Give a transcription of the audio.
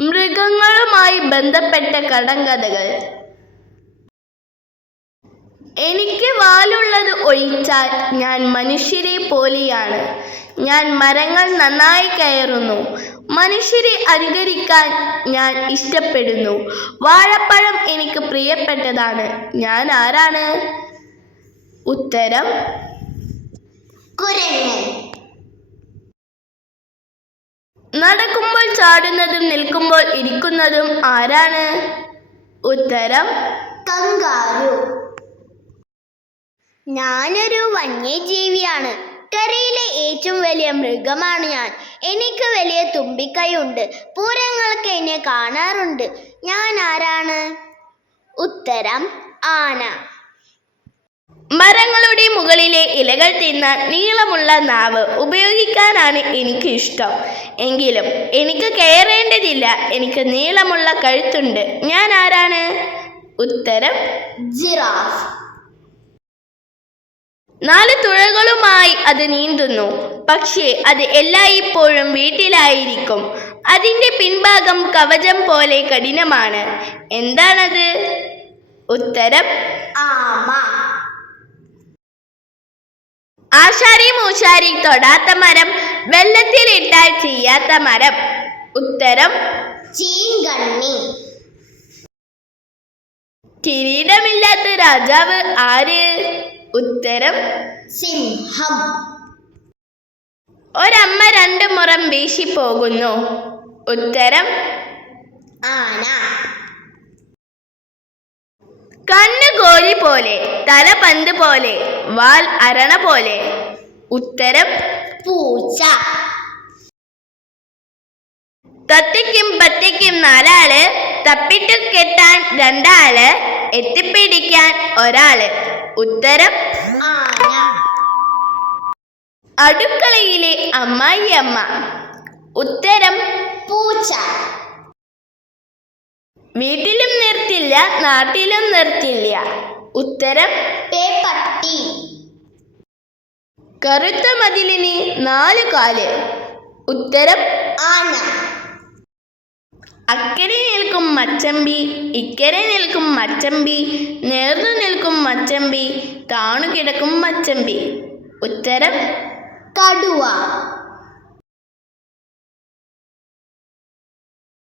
മൃഗങ്ങളുമായി ബന്ധപ്പെട്ട കടങ്കഥകൾ. എനിക്ക് വാലുള്ളത് ഒഴിച്ചാൽ ഞാൻ മനുഷ്യരെ പോലെയാണ്. ഞാൻ മരങ്ങൾ നന്നായി കയറുന്നു. മനുഷ്യരെ അനുകരിക്കാൻ ഞാൻ ഇഷ്ടപ്പെടുന്നു. വാഴപ്പഴം എനിക്ക് പ്രിയപ്പെട്ടതാണ്. ഞാൻ ആരാണ്? ഉത്തരം. കുരങ്ങൻ. നടക്കുമ്പോൾ ചാടുന്നതും നിൽക്കുമ്പോൾ ഇരിക്കുന്നതും ആരാണ്? ഉത്തരം കങ്കാരു. ഞാനൊരു വന്യജീവിയാണ്. കരയിലെ ഏറ്റവും വലിയ മൃഗമാണ് ഞാൻ. എനിക്ക് വലിയ തുമ്പിക്കൈയുണ്ട്. പൂരങ്ങൾക്ക് എന്നെ കാണാറുണ്ട്. ഞാൻ ആരാണ്? ഉത്തരം ആന. മുകളിലെ ഇലകൾ തിന്നാൻ നീളമുള്ള നാവ് ഉപയോഗിക്കാനാണ് എനിക്ക് ഇഷ്ടം എങ്കിലും എനിക്ക് കയറേണ്ടതില്ല. എനിക്ക് നീളമുള്ള കഴുത്തുണ്ട്. ഞാൻ ആരാണ്? ഉത്തരം ജിറാഫ്. നാല് തുഴകളുമായി അത് നീന്തുന്നു. പക്ഷേ അത് എല്ലായ്പ്പോഴും വീട്ടിലായിരിക്കും. അതിന്റെ പിൻഭാഗം കവചം പോലെ കഠിനമാണ്. എന്താണത്? ഉത്തരം ആമ. ആശാരി മൂശാരി തൊടാത്ത മരം വെള്ളത്തിലിട്ടാൽ ചെയ്യാത്ത മരം. ഉത്തരം ചീങ്കണ്ണി. കിരീടമില്ലാത്ത രാജാവ് ആര്? ഉത്തരം സിംഹം. ഒരമ്മ രണ്ട് മുറം വീശി പോകുന്നു ഉത്തരം ആന. കണ്ണ് കോരി പോലെ തല പന്ത് പോലെ വാൽ അരണ പോലെ. ഉത്തരം പൂച്ച. തത്തയ്ക്കും പത്തയ്ക്കും നാലാൾ തപ്പിട്ട് കെട്ടാൻ രണ്ടാൾ എത്തിപ്പിടിക്കാൻ ഒരാൾ. ഉത്തരം ആന. അടുക്കളയിലെ അമ്മായിയമ്മ. ഉത്തരം പൂച്ച. വീട്ടിലും നിർത്തില്ല നാട്ടിലും നിർത്തില്ല. ഉത്തരം പേപ്പട്ടി കറുത്ത മതിലിന് നാല് കാൽ. ഉത്തരം ആന. അക്കരെ നിൽക്കും മച്ചമ്പി ഇക്കരെ നിൽക്കും മച്ചമ്പി നേർന്നു നിൽക്കും മച്ചമ്പി താണു കിടക്കും മച്ചമ്പി. ഉത്തരം കടുവ.